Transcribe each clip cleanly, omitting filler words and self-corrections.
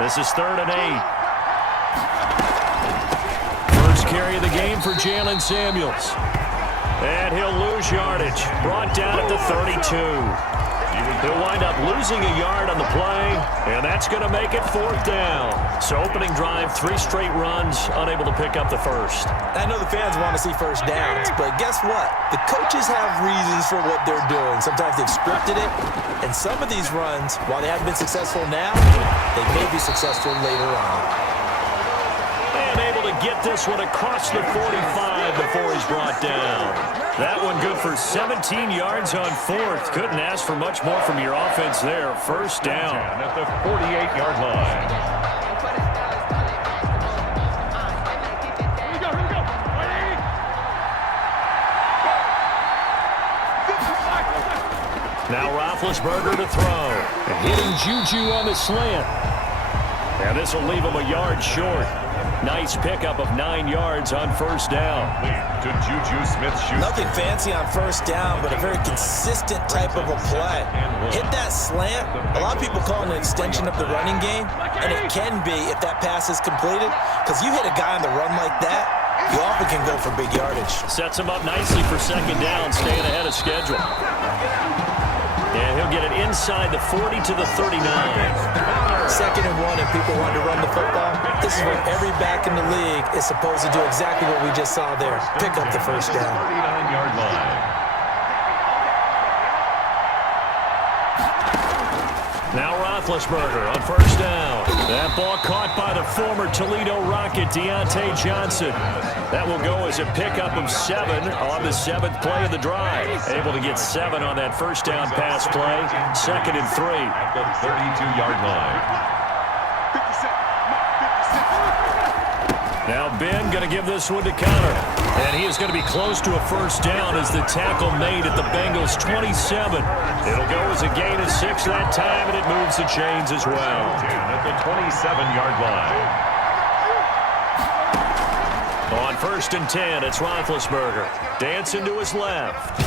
This is 3rd and 8. First carry of the game for Jalen Samuels. And he'll lose yardage. Brought down at the 32. He'll wind up losing a yard on the play, and that's going to make it 4th down. So opening drive, 3 straight runs, unable to pick up the first. I know the fans want to see first downs, but guess what? The coaches have reasons for what they're doing. Sometimes they've scripted it, and some of these runs, while they haven't been successful now, they may be successful later on. And able to get this one across the 45 before he's brought down. That one good for 17 yards on 4th. Couldn't ask for much more from your offense there. First down at the 48-yard line. Now Roethlisberger to throw. Hitting Juju on the slant. And this will leave him a yard short. Nice pickup of 9 yards on first down. To Juju Smith-Schuster. Nothing fancy on first down, but a very consistent type of a play. Hit that slant. A lot of people call it an extension of the running game, and it can be if that pass is completed, because you hit a guy on the run like that, you often can go for big yardage. Sets him up nicely for 2nd down, staying ahead of schedule. And he'll get it inside the 40 to the 39. 2nd and 1, and people want to run the football. This is where every back in the league is supposed to do exactly what we just saw there. Pick up the first down. 39-yard line. Now Roethlisberger on first down. That ball caught by the former Toledo Rocket, Deontay Johnson. That will go as a pickup of 7 on the 7th play of the drive. Able to get 7 on that first down pass play. 2nd and 3. At the 32-yard line. Now Ben going to give this one to Connor. And he is going to be close to a first down as the tackle made at the Bengals 27. It'll go as a gain of 6 that time, and it moves the chains as well. At the 27-yard line. On 1st and 10, it's Roethlisberger. Dancing to his left.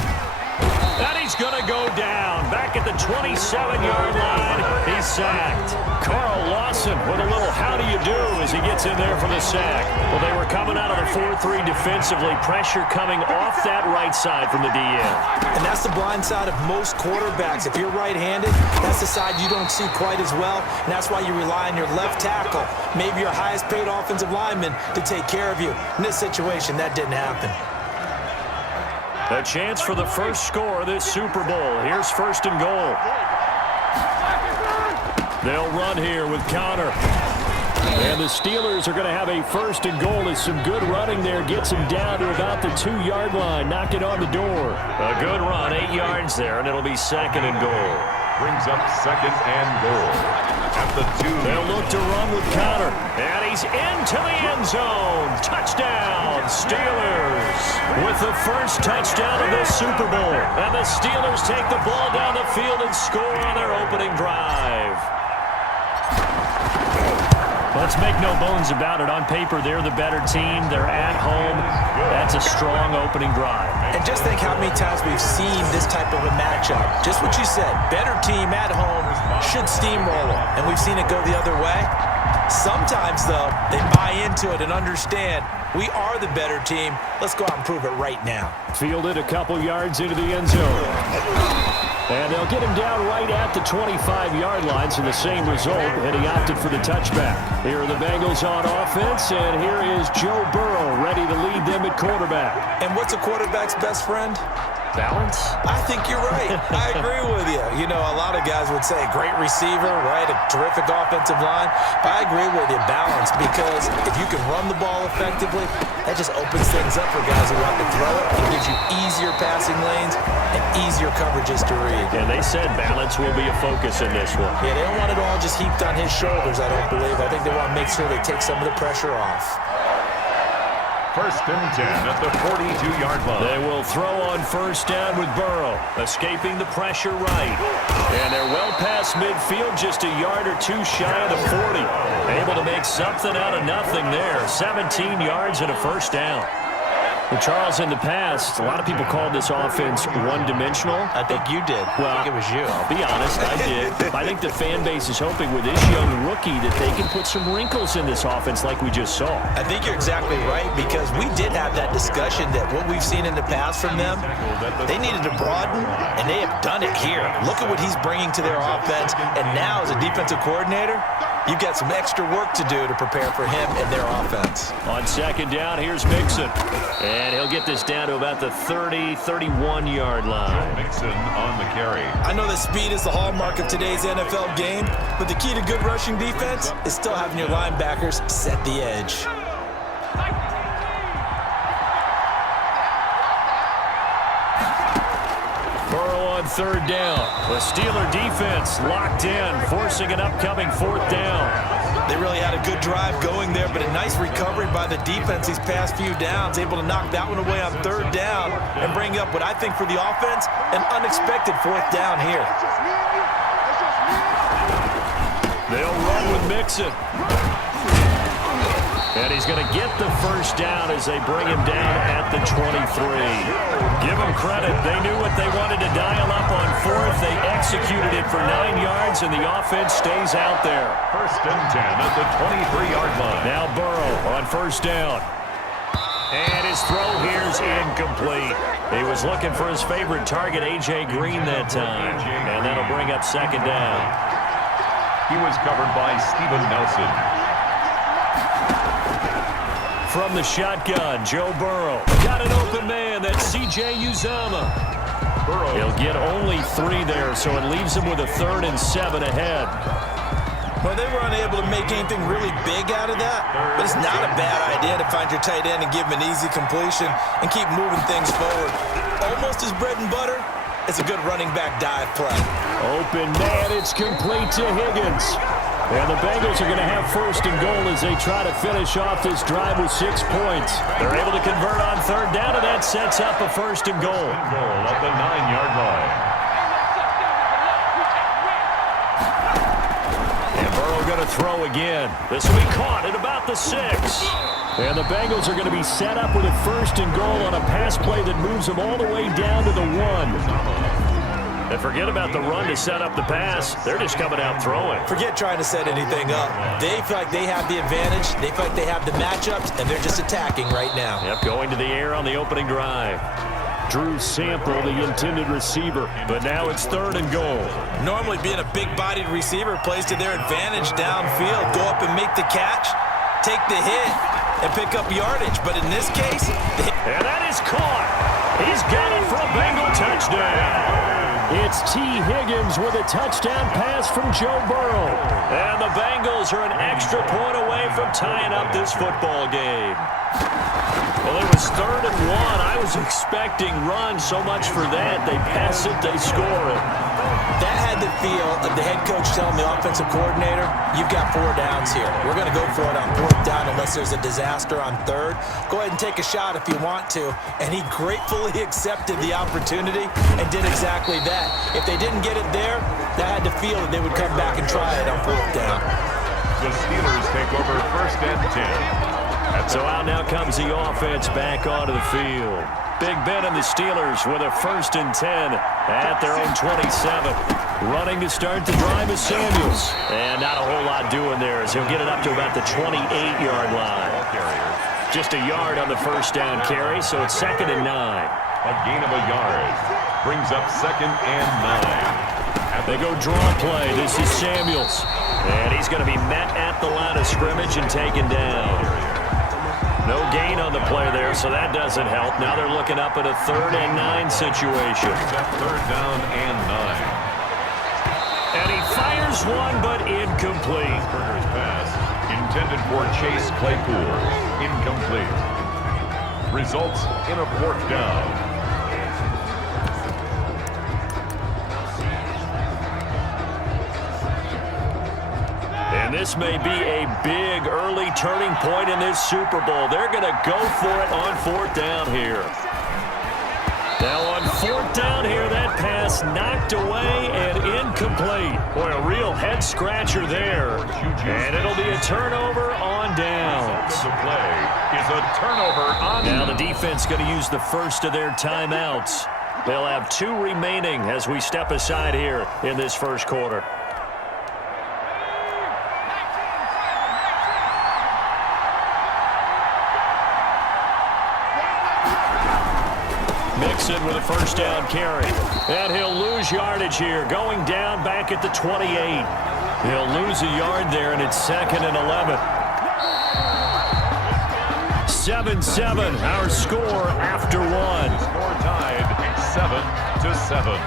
And he's going to go down. Back at the 27-yard line, he's sacked. Carl Lawson with a little how do you do as he gets in there for the sack. Well, they were coming out of the 4-3 defensively. Pressure coming off that right side from the DN. And that's the blind side of most quarterbacks. If you're right-handed, that's the side you don't see quite as well. And that's why you rely on your left tackle, maybe your highest-paid offensive lineman, to take care of you. In this situation, that didn't happen. A chance for the first score of this Super Bowl. Here's 1st and goal. They'll run here with Connor. And the Steelers are going to have a 1st and goal as some good running there gets him down to about the 2-yard line. Knock it on the door. A good run, 8 yards there, and it'll be 2nd and goal. Brings up 2nd and goal. At the 2. They'll look to run with Connor. And he's into the end zone. Touchdown, Steelers. With the first touchdown of this Super Bowl. And the Steelers take the ball down the field and score on their opening drive. Let's make no bones about it. On paper, they're the better team. They're at home. That's a strong opening drive. And just think how many times we've seen this type of a matchup. Just what you said, better team at home should steamroll them. And we've seen it go the other way. Sometimes, though, they buy into it and understand we are the better team. Let's go out and prove it right now. Fielded a couple yards into the end zone. And they'll get him down right at the 25-yard line, so the same result, and he opted for the touchback. Here are the Bengals on offense, and here is Joe Burrow ready to lead them at quarterback. And what's a quarterback's best friend? Balance? I think you're right. I agree with you. You know, a lot of guys would say great receiver, right? A terrific offensive line. But I agree with you, balance, because if you can run the ball effectively, that just opens things up for guys who want to throw it. It gives you easier passing lanes and easier coverages to read. And they said balance will be a focus in this one. Yeah, they don't want it all just heaped on his shoulders, I don't believe. I think they want to make sure they take some of the pressure off. 1st and 10 at the 42-yard line. They will throw on first down with Burrow, escaping the pressure right. And they're well past midfield, just a yard or two shy of the 40. Able to make something out of nothing there. 17 yards and a first down. Well, Charles, in the past, a lot of people called this offense one-dimensional. I think you did. Well, I think it was you. I'll be honest, I did. I think the fan base is hoping with this young rookie that they can put some wrinkles in this offense like we just saw. I think you're exactly right, because we did have that discussion that what we've seen in the past from them, they needed to broaden, and they have done it here. Look at what he's bringing to their offense, and now as a defensive coordinator, you've got some extra work to do to prepare for him and their offense. On second down, here's Mixon. And he'll get this down to about the 30, 31-yard line. Mixon on the carry. I know that speed is the hallmark of today's NFL game, but the key to good rushing defense is still having your linebackers set the edge. Burrow on third down. The Steeler defense locked in, forcing an upcoming fourth down. They really had a good drive going there, but a nice recovery by the defense these past few downs, able to knock that one away on third down and bring up what I think for the offense, an unexpected fourth down here. They'll run with Mixon. And he's going to get the first down as they bring him down at the 23. Give them credit. They knew what they wanted to dial up on fourth. They executed it for 9 yards, and the offense stays out there. First and 10 at the 23-yard line. Now Burrow on first down. And his throw here's incomplete. He was looking for his favorite target, A.J. Green, that time. And that'll bring up second down. He was covered by Steven Nelson. From the shotgun, Joe Burrow. Got an open man. That's C.J. Uzomah. Burrow. He'll get only 3 there, so it leaves him with a 3rd and 7 ahead. Well, they were unable to make anything really big out of that, but it's not a bad idea to find your tight end and give him an easy completion and keep moving things forward. Almost his bread and butter. It's a good running back dive play. Open man, it's complete to Higgins. And the Bengals are going to have first and goal as they try to finish off this drive with 6 points. They're able to convert on third down, and that sets up a first and goal. Goal at the 9-yard line. And Burrow going to throw again. This will be caught at about the 6. And the Bengals are going to be set up with a first and goal on a pass play that moves them all the way down to the 1. And forget about the run to set up the pass. They're just coming out throwing. Forget trying to set anything up. They feel like they have the advantage. They feel like they have the matchups, and they're just attacking right now. Yep, going to the air on the opening drive. Drew Sample, the intended receiver, but now it's 3rd and goal. Normally being a big-bodied receiver plays to their advantage downfield. Go up and make the catch, take the hit, and pick up yardage. But in this case, and that is caught. He's got it for a Bengal touchdown. It's T. Higgins with a touchdown pass from Joe Burrow. And the Bengals are an extra point away from tying up this football game. Well, it was 3rd and 1. I was expecting run, so much for that. They pass it, they score it. That had the feel of the head coach telling the offensive coordinator, you've got 4 downs here. We're going to go for it on 4th down unless there's a disaster on 3rd. Go ahead and take a shot if you want to. And he gratefully accepted the opportunity and did exactly that. If they didn't get it there, that had the feel that they would come back and try it on 4th down. The Steelers take over first and 10. So out now comes the offense back onto the field. Big Ben and the Steelers with a 1st and 10 at their own 27. Running to start the drive is Samuels. And not a whole lot doing there as he'll get it up to about the 28-yard line. Just a yard on the first down carry, so it's 2nd and 9. A gain of a yard brings up 2nd and 9. They go draw play. This is Samuels. And he's going to be met at the line of scrimmage and taken down. No gain on the play there, so that doesn't help. Now they're looking up at a 3rd and 9 situation. 3rd down and 9. And he fires one, but incomplete. Burger's pass intended for Chase Claypool. Incomplete. Results in a 4th down. And this may be a big early turning point in this Super Bowl. They're going to go for it on 4th down here. Now on 4th down here, that pass knocked away and incomplete. Boy, a real head-scratcher there. And it'll be a turnover on downs. The play is a turnover on. Now the defense going to use the first of their timeouts. They'll have 2 remaining as we step aside here in this first quarter. Mixon with a first down carry. And he'll lose yardage here, going down back at the 28. He'll lose a yard there, and it's 2nd and 11. 7-7, our score after 1. Score tied 7-7.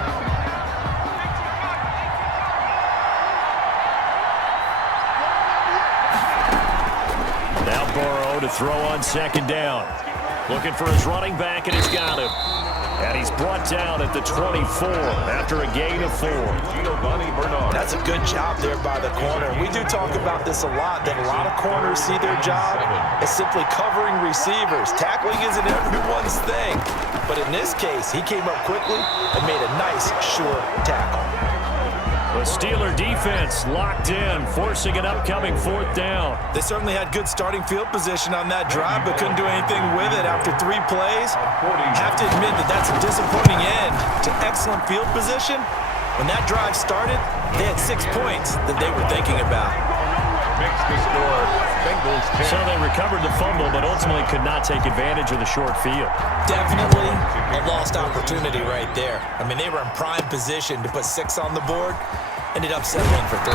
Now Burrow to throw on 2nd down. Looking for his running back, and he's got him. And he's brought down at the 24 after a gain of 4. That's a good job there by the corner. We do talk about this a lot, that a lot of corners see their job as simply covering receivers. Tackling isn't everyone's thing. But in this case, he came up quickly and made a nice, sure tackle. The Steeler defense locked in, forcing an upcoming 4th down. They certainly had good starting field position on that drive, but couldn't do anything with it after 3 plays. Have to admit that that's a disappointing end to excellent field position. When that drive started, they had 6 points that they were thinking about. Makes the score Bengals 10. So they recovered the fumble, but ultimately could not take advantage of the short field. Definitely a lost opportunity right there. I mean, they were in prime position to put 6 on the board. Ended up settling for 3.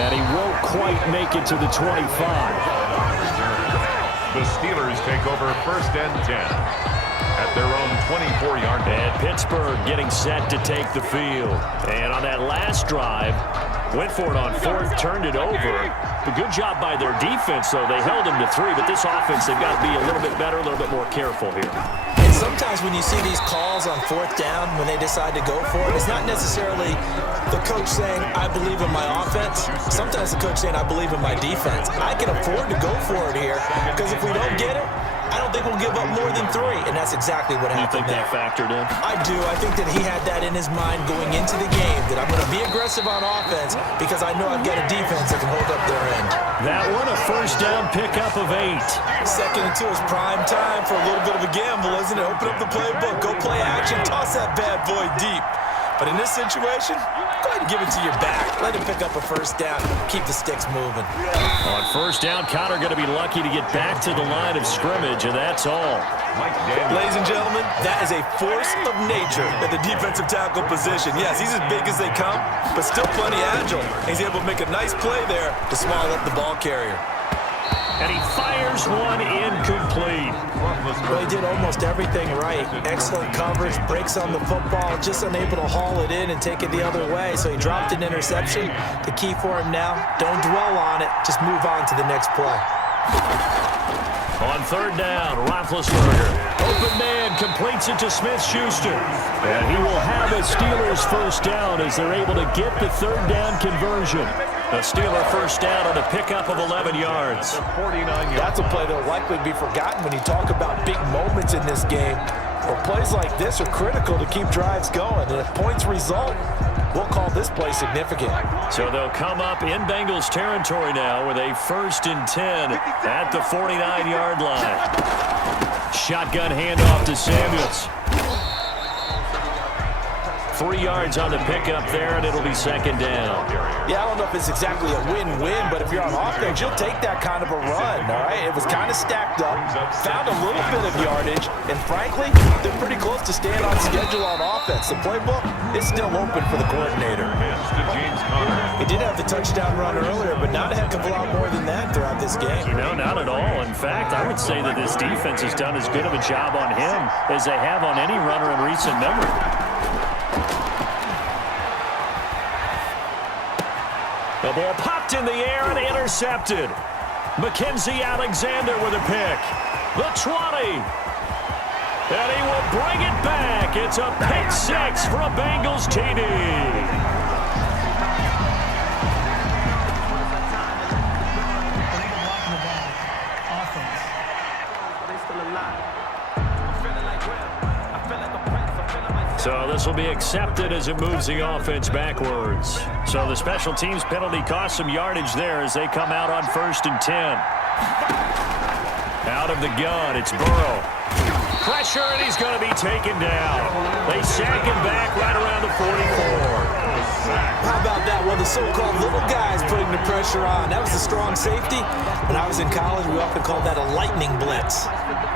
And he won't quite make it to the 25. The Steelers take over 1st and 10 at their own 24-yard line. And Pittsburgh getting set to take the field. And on that last drive, went for it on 4th, turned it over. A good job by their defense, though. They held them to 3, but this offense, they've got to be a little bit better, a little bit more careful here. And sometimes when you see these calls on 4th down, when they decide to go for it, it's not necessarily the coach saying, I believe in my offense. Sometimes the coach saying, I believe in my defense. I can afford to go for it here, because if we don't get it, I don't think we'll give up more than 3, and that's exactly what happened there. You think that factored in? I do. I think that he had that in his mind going into the game, that I'm going to be aggressive on offense because I know I've got a defense that can hold up their end. That one, a first down pickup of 8. 2nd and 2 is prime time for a little bit of a gamble, isn't it? Open up the playbook, go play action, toss that bad boy deep. But in this situation, go ahead and give it to your back. Let him pick up a first down. Keep the sticks moving. On first down, Connor going to be lucky to get back to the line of scrimmage, and that's all. Ladies and gentlemen, that is a force of nature at the defensive tackle position. Yes, he's as big as they come, but still plenty agile. He's able to make a nice play there to small up the ball carrier. And he fires one incomplete. Well, he did almost everything right. Excellent coverage, breaks on the football, just unable to haul it in and take it the other way. So he dropped an interception. The key for him now, don't dwell on it. Just move on to the next play. On 3rd down, Roethlisberger. Open man completes it to Smith-Schuster. And he will have a Steelers first down as they're able to get the 3rd down conversion. A Steeler first down on a pickup of 11 yards. That's a play that will likely be forgotten when you talk about big moments in this game. Where plays like this are critical to keep drives going. And if points result, we'll call this play significant. So they'll come up in Bengals territory now with a 1st and 10 at the 49-yard line. Shotgun handoff to Samuels. 3 yards on the pickup there, and it'll be 2nd down. Yeah, I don't know if it's exactly a win-win, but if you're on offense, you'll take that kind of a run, all right? It was kind of stacked up, found a little bit of yardage, and frankly, they're pretty close to staying on schedule on offense. The playbook is still open for the coordinator. He did have the touchdown run earlier, but not a heck of a lot more than that throughout this game. No, not at all. In fact, I would say that this defense has done as good of a job on him as they have on any runner in recent memory. The ball popped in the air and intercepted. Mackenzie Alexander with a pick. The 20. And he will bring it back. It's a pick 6 for a Bengals TD. They still alive. I'm feeling like well. I feel like a this will be accepted as it moves the offense backwards. So the special teams penalty cost some yardage there as they come out on 1st and 10. Out of the gun, it's Burrow. Pressure, and he's going to be taken down. They sack him back right around the 44. How about that? Well, the so-called little guys putting the pressure on. That was the strong safety. When I was in college, we often called that a lightning blitz.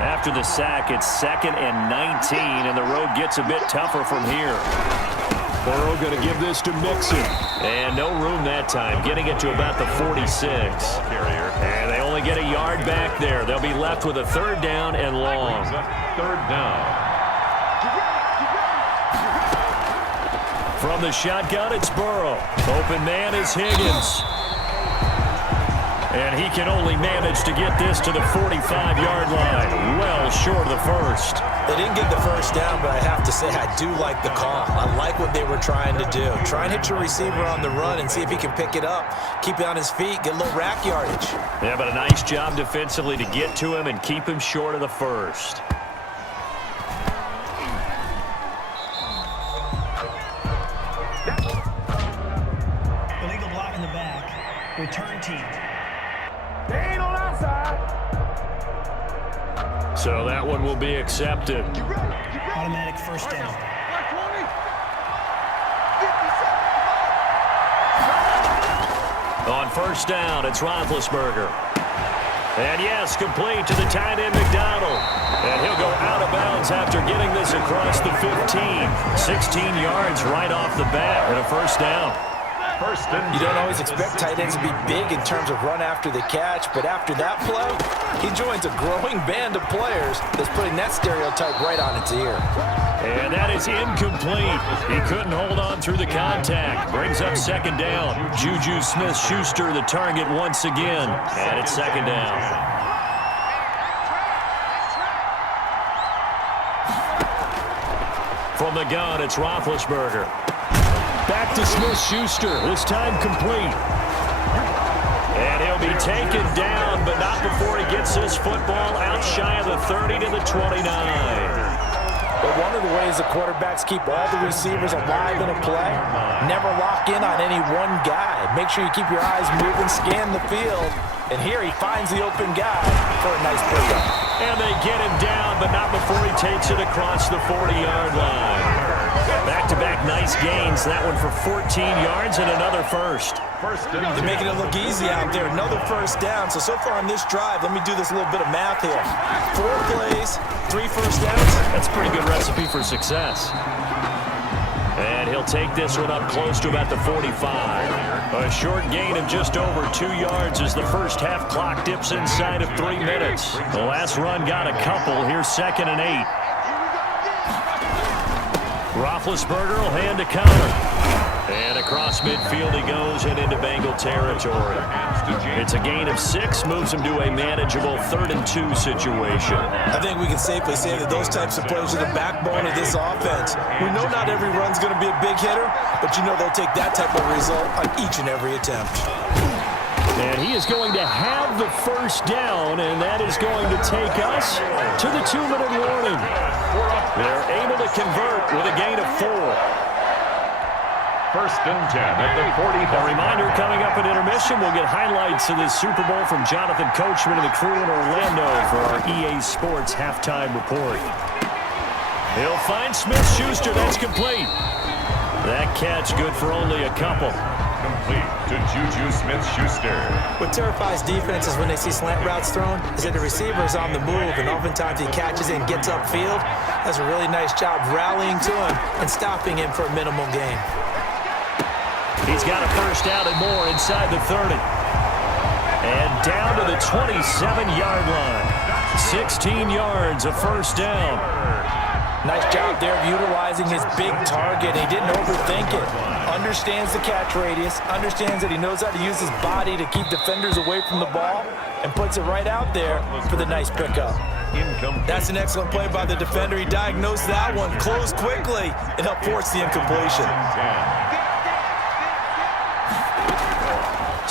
After the sack, it's 2nd and 19, and the road gets a bit tougher from here. Burrow going to give this to Mixon. And no room that time, getting it to about the 46. And they only get a yard back there. They'll be left with a 3rd down and long. 3rd down. From the shotgun, it's Burrow. Open man is Higgins. And he can only manage to get this to the 45-yard line. Well short of the first. They didn't get the first down, but I have to say I do like the call. I like what they were trying to do. Try and hit your receiver on the run and see if he can pick it up. Keep it on his feet, get a little rack yardage. Yeah, but a nice job defensively to get to him and keep him short of the first. Illegal block in the back. Return team. They ain't on our side. So that one will be accepted. Automatic first down. On 1st down, it's Roethlisberger. And yes, complete to the tight end McDonald. And he'll go out of bounds after getting this across the 15. 16 yards right off the bat and a 1st down. You don't always expect tight ends to be big in terms of run after the catch, but after that play, he joins a growing band of players that's putting that stereotype right on its ear. And that is incomplete. He couldn't hold on through the contact. Brings up 2nd down. Juju Smith-Schuster the target once again. And it's 2nd down. From the gun, it's Roethlisberger. Back to Smith-Schuster, this time complete. And he'll be taken down, but not before he gets this football out shy of the 30 to the 29. But one of the ways the quarterbacks keep all the receivers alive in a play, never lock in on any one guy. Make sure you keep your eyes moving, scan the field. And here he finds the open guy for a nice pickup. And they get him down, but not before he takes it across the 40-yard line. Back-to-back nice gains. That one for 14 yards and another first. They're making it look easy out there. Another 1st down. So far on this drive, let me do this little bit of math here. 4 plays, 3 1st downs. That's a pretty good recipe for success. And he'll take this one up close to about the 45. A short gain of just over 2 yards as the first half clock dips inside of 3 minutes. The last run got a couple. Here's 2nd and 8. Roethlisberger will hand to counter. And across midfield he goes and into Bengal territory. It's a gain of 6, moves him to a manageable 3rd and 2 situation. I think we can safely say that those types of plays are the backbone of this offense. We know not every run's going to be a big hitter, but you know they'll take that type of result on each and every attempt. And he is going to have the 1st down, and that is going to take us to the 2-minute warning. They're able to convert with a gain of 4. 1st and 10 at the 40. A reminder coming up at intermission, we'll get highlights of this Super Bowl from Jonathan Coachman and the crew in Orlando for our EA Sports halftime report. He'll find Smith-Schuster. That's complete. That catch good for only a couple. Complete to Juju Smith-Schuster. What terrifies defenses when they see slant routes thrown is that the receiver is on the move, and oftentimes he catches it and gets upfield. Does a really nice job rallying to him and stopping him for a minimal gain. He's got a 1st down and more inside the 30. And down to the 27-yard line. 16 yards, a 1st down. Nice job there of utilizing his big target. He didn't overthink it. Understands the catch radius, understands that he knows how to use his body to keep defenders away from the ball, and puts it right out there for the nice pickup. That's an excellent play by the defender. He diagnosed that one, closed quickly, and helped force the incompletion.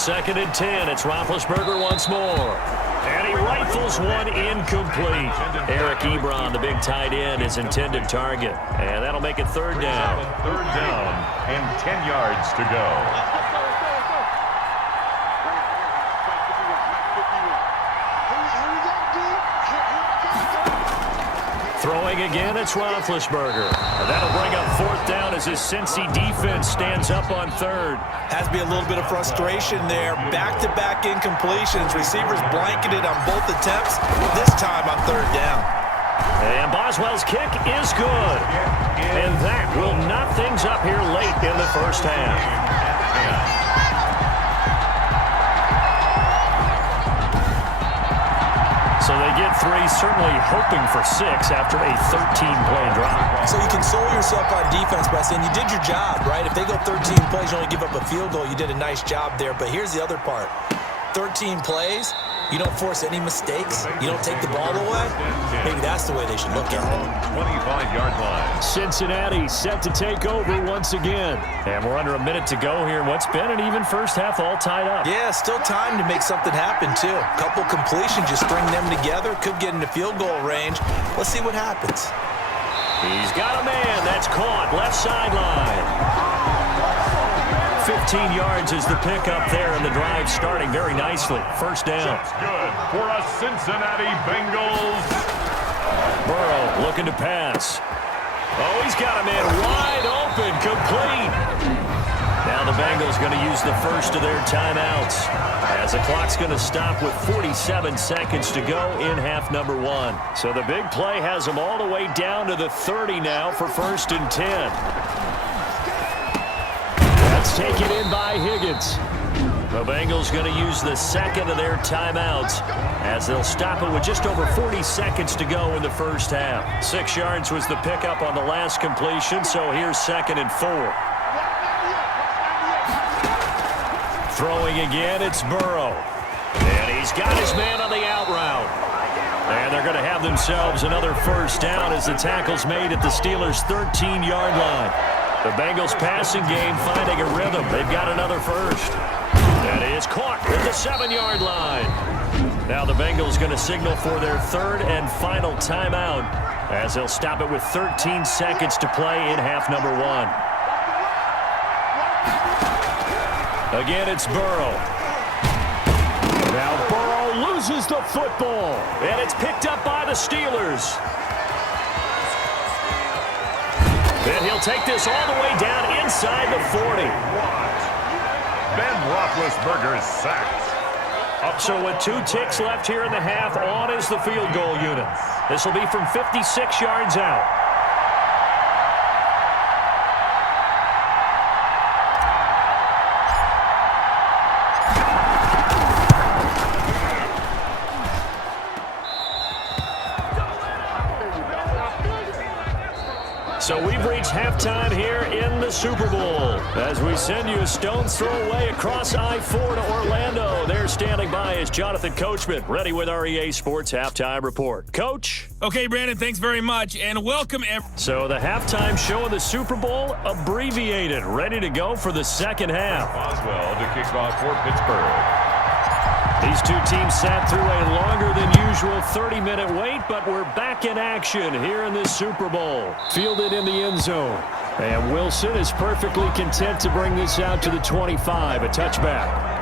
2nd and 10. It's Roethlisberger once more. And he rifles one incomplete. Eric Ebron, the big tight end, his intended target. And that'll make it 3rd down. 3rd down and 10 yards to go. Throwing again, it's Roethlisberger. And that'll bring up 4th down as his Cincy defense stands up on 3rd. Has to be a little bit of frustration there. Back-to-back incompletions. Receivers blanketed on both attempts, this time on 3rd down. And Boswell's kick is good. And that will knot things up here late in the first half. So they get 3, certainly hoping for 6 after a 13-play drive. So you console yourself on defense by saying you did your job, right? If they go 13 plays, you only give up a field goal, you did a nice job there. But here's the other part. 13 plays, you don't force any mistakes, you don't take the ball away. Maybe that's the way they should look at it. 25-yard line. Cincinnati set to take over once again. And we're under a minute to go here in what's been an even first half, all tied up. Yeah, still time to make something happen, too. Couple completions, just string them together, could get into field goal range. Let's see what happens. He's got a man that's caught left sideline. 15 yards is the pickup there, and the drive starting very nicely. 1st down. That's good for a Cincinnati Bengals. Burrow looking to pass. Oh, he's got a man wide open, complete. Now the Bengals going to use the first of their timeouts as the clock's going to stop with 47 seconds to go in half number 1. So the big play has them all the way down to the 30 now for 1st and 10. That's taken in by Higgins. The Bengals going to use the 2nd of their timeouts as they'll stop it with just over 40 seconds to go in the first half. 6 yards was the pickup on the last completion, so here's 2nd and 4. Throwing again, it's Burrow. And he's got his man on the out route. And they're going to have themselves another 1st down as the tackle's made at the Steelers' 13-yard line. The Bengals passing game finding a rhythm. They've got another 1st. And he is caught at the 7-yard line. Now the Bengals going to signal for their 3rd and final timeout as they'll stop it with 13 seconds to play in half number 1. Again, it's Burrow. Now Burrow loses the football. And it's picked up by the Steelers. And he'll take this all the way down inside the 40. Ben Roethlisberger sacked. So with 2 ticks left here in the half, on is the field goal unit. This will be from 56 yards out. So we've reached halftime here in the Super Bowl as we send you a stone's throw away across I-4 to Orlando. There standing by is Jonathan Coachman, ready with our EA Sports Halftime Report. Coach? Okay, Brandon, thanks very much, and welcome. So the halftime show of the Super Bowl, abbreviated, ready to go for the 2nd half. Boswell to kick off for Pittsburgh. These 2 teams sat through a longer than usual 30-minute wait, but we're back in action here in this Super Bowl. Fielded in the end zone. And Wilson is perfectly content to bring this out to the 25, a touchback.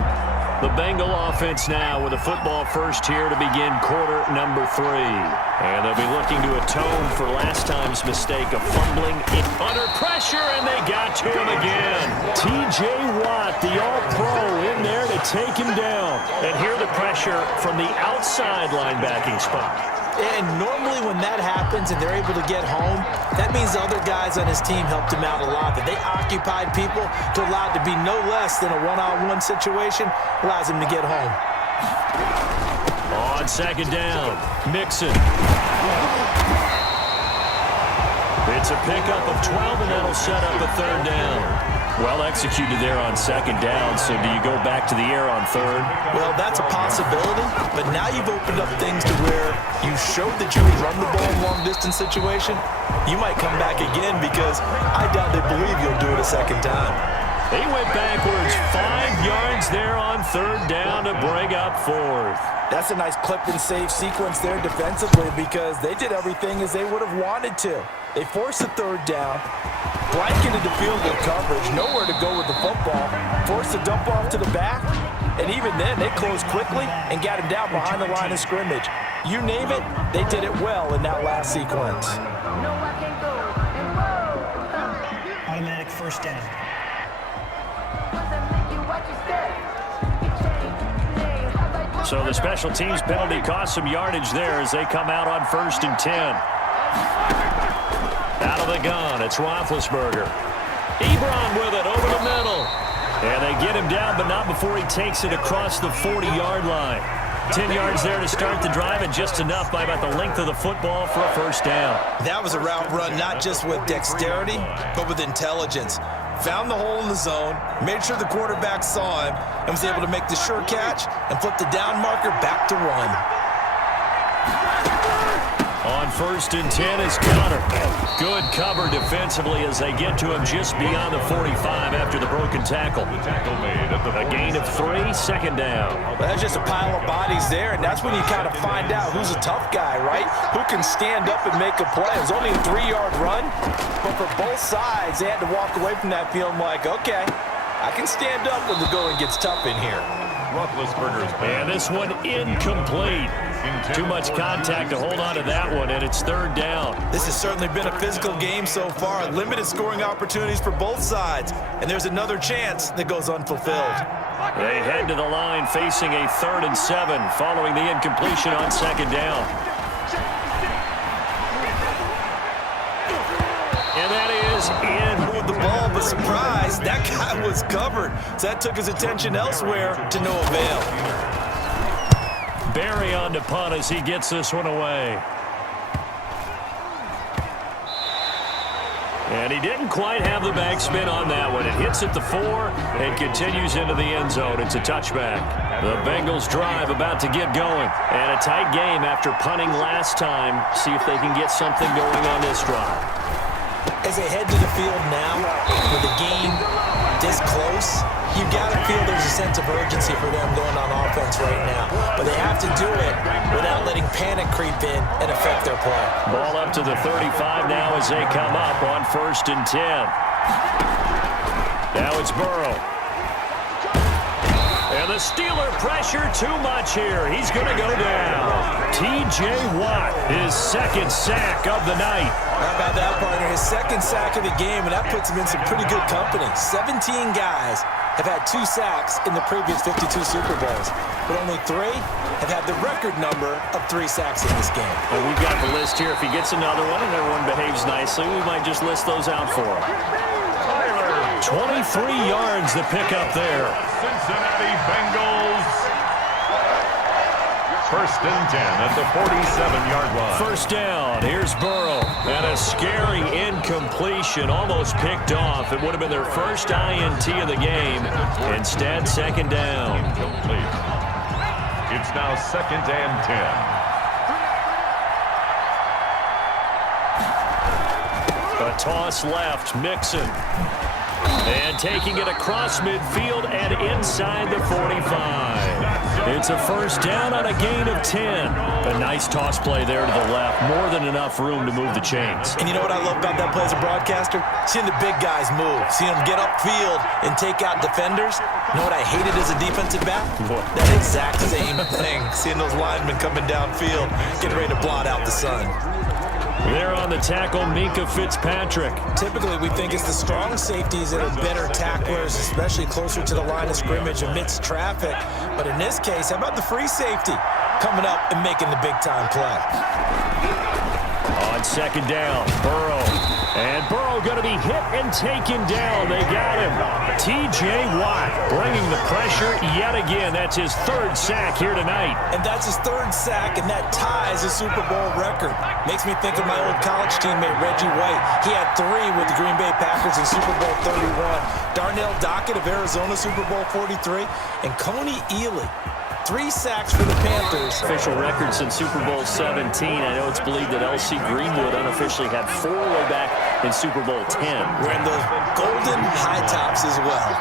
The Bengal offense now with a football first here to begin quarter number 3. And they'll be looking to atone for last time's mistake of fumbling under pressure, and they got to him again. T.J. Watt, the All-Pro, in there to take him down. And here the pressure from the outside linebacking spot. And normally when that happens and they're able to get home, that means the other guys on his team helped him out a lot. That they occupied people to allow it to be no less than a one-on-one situation, allows him to get home. On 2nd down, Mixon. It's a pickup of 12, and that'll set up a 3rd down. Well executed there on 2nd down, so do you go back to the air on 3rd? Well, that's a possibility, but now you've opened up things to where you showed that you can run the ball in long-distance situation. You might come back again because I doubt they believe you'll do it a 2nd time. He went backwards 5 yards there on third down to bring up fourth. That's a nice clip and save sequence there defensively because they did everything as they would have wanted to. They forced a third down, blanketed the field with coverage, nowhere to go with the football, forced a dump off to the back, and even then they closed quickly and got him down behind the line of scrimmage. You name it, they did it well in that last sequence. Automatic first down. So the special teams penalty cost some yardage there as they come out on 1st and 10. Out of the gun, it's Roethlisberger. Ebron with it over the middle. And they get him down, but not before he takes it across the 40-yard line. 10 yards there to start the drive, and just enough by about the length of the football for a first down. That was a route run not just with dexterity, but with intelligence. Found the hole in the zone, made sure the quarterback saw him, and was able to make the sure catch and flip the down marker back to run. On 1st and 10 is Connor. Good cover defensively as they get to him just beyond the 45 after the broken tackle. A gain of 3, second down. Well, that's just a pile of bodies there, and that's when you kind of find out who's a tough guy, right? Who can stand up and make a play. It was only a 3-yard run, but for both sides, they had to walk away from that feeling like, okay, I can stand up when the going gets tough in here. And this one incomplete. Too much contact to hold on to that one, and it's third down. This has certainly been a physical game so far. Limited scoring opportunities for both sides, and there's another chance that goes unfulfilled. They head to the line facing a 3rd and 7 following the incompletion on second down. And that is in. With the ball, but surprise, that guy was covered. So that took his attention elsewhere to no avail. Barry on to punt as he gets this one away. And he didn't quite have the backspin on that one. It hits at the 4 and continues into the end zone. It's a touchback. The Bengals drive about to get going. And a tight game after punting last time. See if they can get something going on this drive. As they head to the field now, with the game this close, you got to feel there's a sense of urgency for them going on offense right now. But they have to do it without letting panic creep in and affect their play. Ball up to the 35 now as they come up on 1st and 10. Now it's Burrow. And the Steeler pressure too much here. He's going to go down. T.J. Watt, his 2nd sack of the night. How about that, partner? His 2nd sack of the game, and that puts him in some pretty good company. 17 guys have had 2 sacks in the previous 52 Super Bowls, but only 3 have had the record number of 3 sacks in this game. And we've got the list here. If he gets another one and everyone behaves nicely, we might just list those out for him. 23 yards to pick up there. Cincinnati Bengals. 1st and 10 at the 47-yard line. First down. Here's Burrow. And a scary incompletion. Almost picked off. It would have been their first INT of the game. Instead, 2nd down. Incomplete. It's now 2nd and 10. A toss left. Mixon. And taking it across midfield and inside the 45. It's a first down on a gain of 10. A nice toss play there to the left. More than enough room to move the chains. And you know what I love about that play as a broadcaster? Seeing the big guys move. Seeing them get upfield and take out defenders. You know what I hated as a defensive back? What? That exact same thing. Seeing those linemen coming downfield, getting ready to blot out the sun. There on the tackle, Minkah Fitzpatrick. Typically, we think it's the strong safeties that are better tacklers, especially closer to the line of scrimmage amidst traffic. But in this case, how about the free safety coming up and making the big-time play? On 2nd down, Burrow. And Burrow going to be hit and taken down. They got him. T.J. Watt bringing the pressure yet again. That's his 3rd sack here tonight. And that's his 3rd sack, and that ties a Super Bowl record. Makes me think of my old college teammate, Reggie White. He had 3 with the Green Bay Packers in Super Bowl 31. Darnell Dockett of Arizona, Super Bowl 43. And Coney Ealy. 3 sacks for the Panthers. Official record since Super Bowl 17. I know it's believed that L.C. Greenwood unofficially had 4 way back in Super Bowl 10. Wearing those golden high tops as well.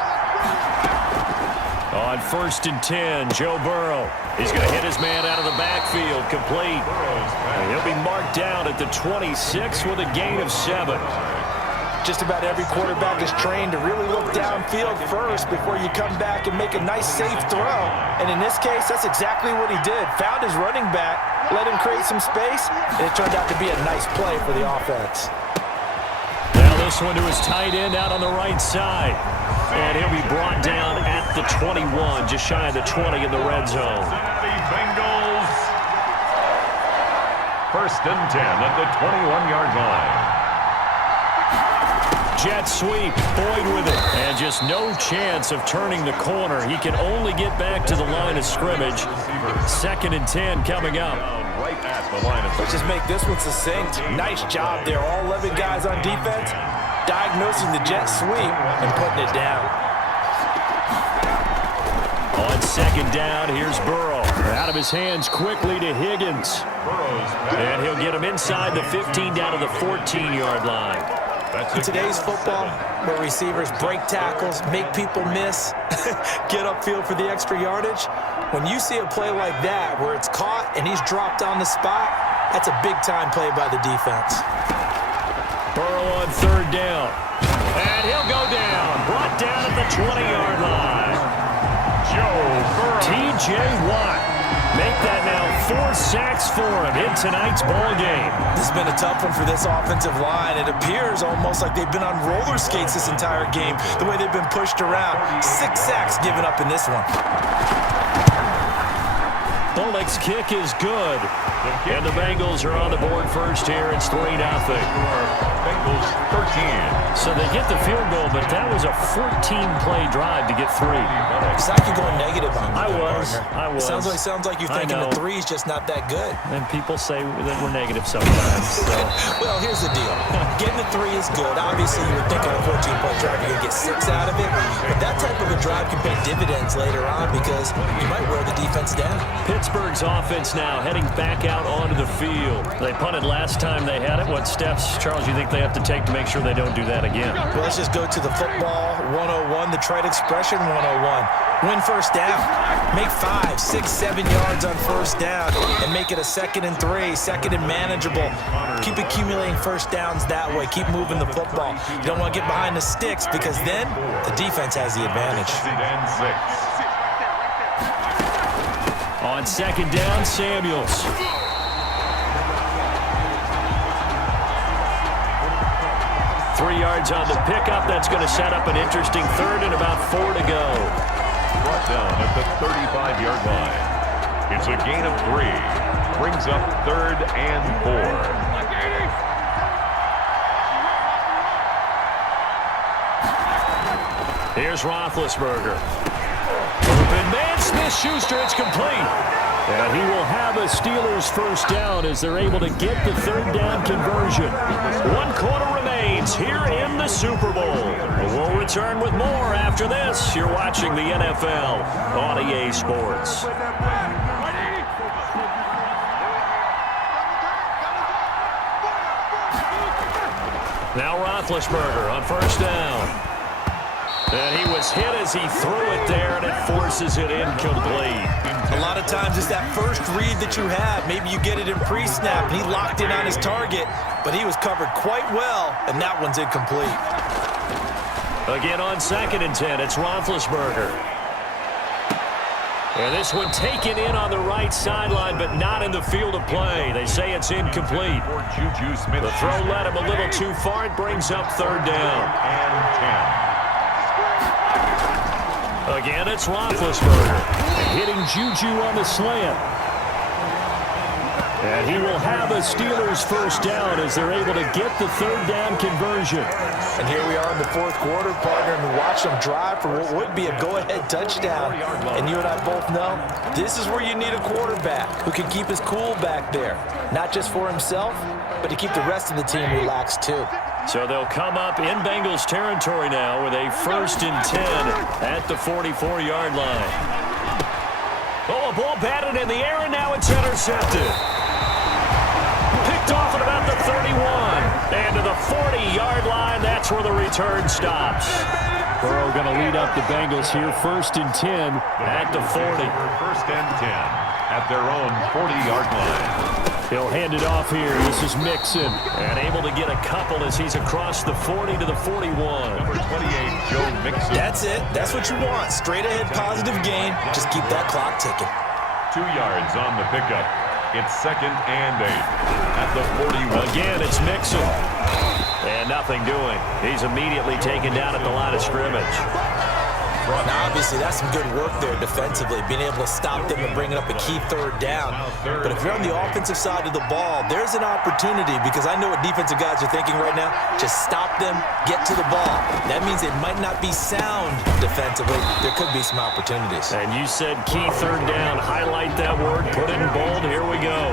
On 1st and 10, Joe Burrow. He's going to hit his man out of the backfield, complete. And he'll be marked down at the 26 with a gain of 7. Just about every quarterback is trained to really look downfield first before you come back and make a nice, safe throw. And in this case, that's exactly what he did. Found his running back, let him create some space, and it turned out to be a nice play for the offense. Now this one to his tight end out on the right side. And he'll be brought down at the 21, just shy of the 20 in the red zone. Bengals. 1st and 10 at the 21-yard line. Jet sweep, Boyd with it, and just no chance of turning the corner. He can only get back to the line of scrimmage. 2nd and 10 coming up. Right at the line of Let's just make this one succinct. Nice job there. All 11 guys on defense, diagnosing the jet sweep and putting it down. On 2nd down, here's Burrow. Out of his hands quickly to Higgins. And he'll get him inside the 15 down to the 14-yard line. In today's football, where receivers break tackles, make people miss, get upfield for the extra yardage, when you see a play like that where it's caught and he's dropped on the spot, that's a big-time play by the defense. Burrow on 3rd down. And he'll go down. Brought down at the 20-yard line. Joe Burrow. T.J. Watt. Make that now 4 sacks for him in tonight's ball game. This has been a tough one for this offensive line. It appears almost like they've been on roller skates this entire game, the way they've been pushed around. 6 sacks given up in this one. Bullock's kick is good. And the Bengals are on the board first here. It's 3-0. Bengals 13. So they get the field goal, but that was a 14-play drive to get 3. It's like you're going negative on me. I was. Sounds like you're thinking the 3's just not that good. And people say that we're negative sometimes. So. Well, here's the deal. Getting the 3 is good. Obviously, you would think on a 14-play drive you're going to get 6 out of it. But that type of a drive can pay dividends later on because you might wear the defense down. Pittsburgh's offense now heading back out onto the field. They punted last time they had it. What steps, Charles, you think they have to take to make sure they don't do that again? Well, let's just go to the football 101, the trade expression 101. Win first down. Make 5, 6, 7 yards on first down and make it a 2nd and 3, 2nd and manageable. Keep accumulating first downs that way. Keep moving the football. You don't want to get behind the sticks because then the defense has the advantage. And 6. On 2nd down, Samuels. Three yards on the pickup. That's going to set up an interesting 3rd and about 4 to go. Brought down at the 35-yard line. It's a gain of 3. Brings up 3rd and 4. Here's Roethlisberger. Open man, Smith-Schuster, it's complete. And he will have a Steelers first down as they're able to get the 3rd down conversion. 1 quarter remains here in the Super Bowl. We'll return with more after this. You're watching the NFL on EA Sports. Now Roethlisberger on first down. And he was hit as he threw it there, and it forces it incomplete. A lot of times it's that first read that you have. Maybe you get it in pre-snap, and he locked in on his target, but he was covered quite well, and that one's incomplete. Again on 2nd and 10, it's Roethlisberger. And this one taken in on the right sideline, but not in the field of play. They say it's incomplete. The throw led him a little too far. It brings up 3rd down. And 10. Again, it's Roethlisberger hitting Juju on the slant. And he will have a Steelers first down as they're able to get the 3rd down conversion. And here we are in the 4th quarter, partner, and watch them drive for what would be a go-ahead touchdown. And you and I both know this is where you need a quarterback who can keep his cool back there. Not just for himself, but to keep the rest of the team relaxed too. So they'll come up in Bengals territory now with a 1st and 10 at the 44-yard line. Oh, a ball batted in the air, and now it's intercepted. Picked off at about the 31. And to the 40-yard line, that's where the return stops. Burrow going to lead up the Bengals here, 1st and 10 at the 40. 1st and 10 at their own 40-yard line. He'll hand it off here. This is Mixon. And able to get a couple as he's across the 40 to the 41. Number 28, Joe Mixon. That's it. That's what you want. Straight ahead positive gain. Just keep that clock ticking. 2 yards on the pickup. It's 2nd and 8 at the 41. Again, it's Mixon. And nothing doing. He's immediately taken down at the line of scrimmage. Now, obviously, that's some good work there defensively, being able to stop them and bringing up a key 3rd down. But if you're on the offensive side of the ball, there's an opportunity, because I know what defensive guys are thinking right now. Just stop them, get to the ball. That means they might not be sound defensively. There could be some opportunities. And you said key 3rd down. Highlight that word. Put it in bold. Here we go.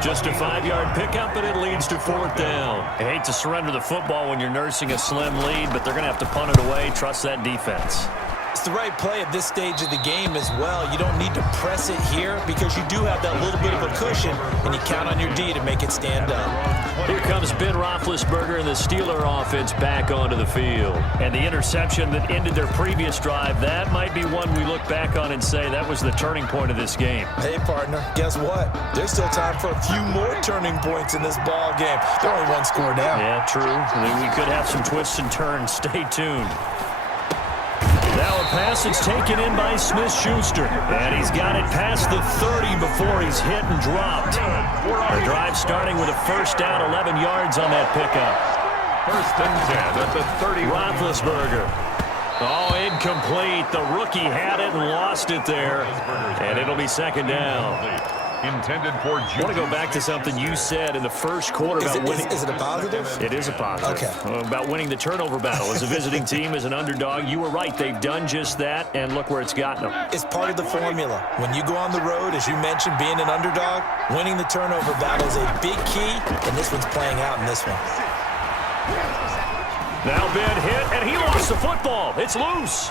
Just a 5-yard pickup, and it leads to 4th down. I hate to surrender the football when you're nursing a slim lead, but they're going to have to punt it away. Trust that defense. It's the right play at this stage of the game as well. You don't need to press it here because you do have that little bit of a cushion, and you count on your D to make it stand up. Here comes Ben Roethlisberger and the Steeler offense back onto the field. And the interception that ended their previous drive, that might be one we look back on and say that was the turning point of this game. Hey, partner, guess what? There's still time for a few more turning points in this ball game. They're only 1 score down. Yeah, true. I mean, we could have some twists and turns. Stay tuned. Now a pass that's taken in by Smith-Schuster. And he's got it past the 30 before he's hit and dropped. The drive starting with a 1st down, 11 yards on that pickup. 1st and 10 at the 30. Roethlisberger. Oh, incomplete. The rookie had it and lost it there. And it'll be 2nd down. Intended for I want to go back to something you said in the first quarter about winning. Is it a positive? It is a positive. Okay. About winning the turnover battle. As a visiting team, as an underdog, you were right. They've done just that, and look where it's gotten them. It's part of the formula. When you go on the road, as you mentioned, being an underdog, winning the turnover battle is a big key, and this one's playing out in this one. Now Ben hit, and he lost the football. It's loose.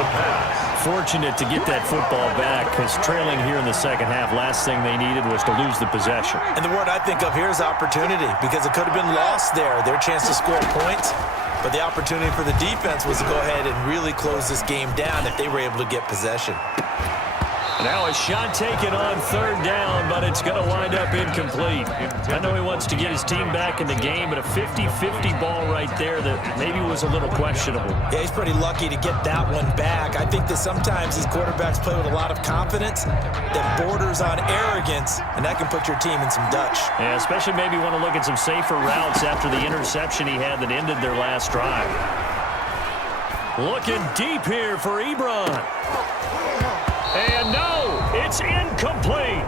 the pass. Fortunate to get that football back, because trailing here in the 2nd half, last thing they needed was to lose the possession. And the word I think of here is opportunity, because it could have been lost there, their chance to score points. But the opportunity for the defense was to go ahead and really close this game down if they were able to get possession. Now a shot taken on 3rd down, but it's going to wind up incomplete. I know he wants to get his team back in the game, but a 50-50 ball right there that maybe was a little questionable. Yeah, he's pretty lucky to get that one back. I think that sometimes these quarterbacks play with a lot of confidence that borders on arrogance, and that can put your team in some Dutch. Yeah, especially maybe want to look at some safer routes after the interception he had that ended their last drive. Looking deep here for Ebron. And no, it's incomplete.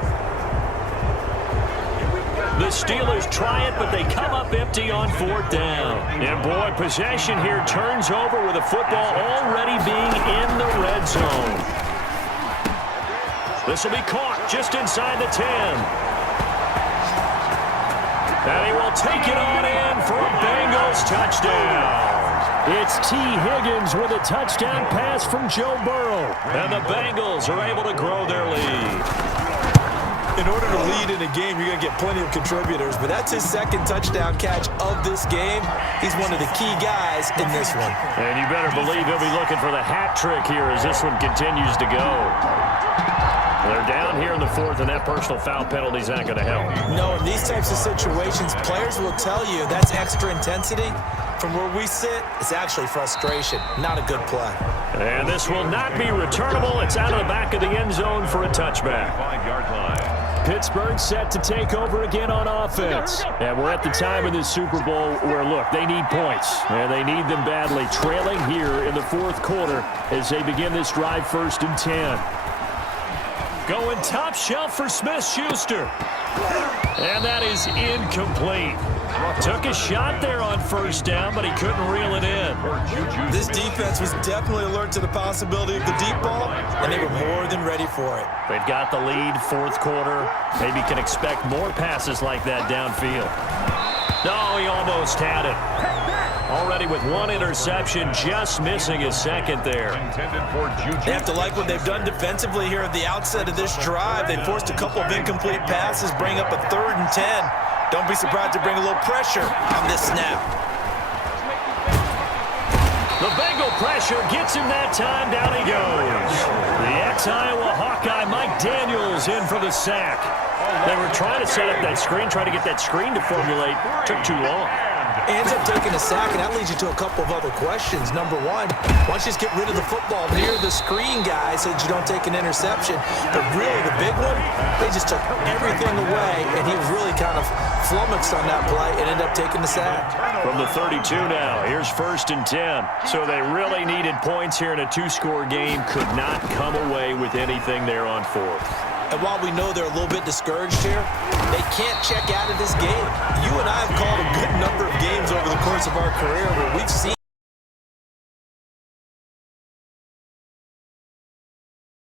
The Steelers try it, but they come up empty on 4th down. And boy, possession here turns over with the football already being in the red zone. This will be caught just inside the 10. And he will take it on in for a Bengals touchdown. It's T. Higgins with a touchdown pass from Joe Burrow. And the Bengals are able to grow their lead. In order to lead in a game, you're going to get plenty of contributors, but that's his 2nd touchdown catch of this game. He's one of the key guys in this one. And you better believe he'll be looking for the hat trick here as this one continues to go. They're down here in the 4th, and that personal foul penalty is not going to help. No, in these types of situations, players will tell you that's extra intensity. From where we sit, it's actually frustration. Not a good play. And this will not be returnable. It's out of the back of the end zone for a touchback. 5-yard line. Pittsburgh set to take over again on offense. And we're at the time of this Super Bowl where, look, they need points. And they need them badly. Trailing here in the 4th quarter as they begin this drive 1st and 10. Going top shelf for Smith-Schuster. And that is incomplete. Took a shot there on 1st down, but he couldn't reel it in. This defense was definitely alert to the possibility of the deep ball, and they were more than ready for it. They've got the lead, 4th quarter. Maybe can expect more passes like that downfield. No, he almost had it. Already with one interception, just missing his second there. Intended for Juju. They have to like what they've done defensively here at the outset of this drive. They forced a couple of incomplete passes, bring up a 3rd and 10. Don't be surprised to bring a little pressure on this snap. The Bengal pressure gets him that time. Down he goes. The ex-Iowa Hawkeye Mike Daniels in for the sack. They were trying to set up that screen, trying to get that screen to formulate. Took too long. Ends up taking a sack, and that leads you to a couple of other questions. Number one, why don't you just get rid of the football near the screen guy so that you don't take an interception? But really, the big one, they just took everything away, and he was really kind of flummoxed on that play and ended up taking the sack. From the 32 now, here's 1st and 10. So they really needed points here in a 2-score game. Could not come away with anything there on 4th. And while we know they're a little bit discouraged here, they can't check out of this game. You and I have called a good number of games over the course of our career where we've seen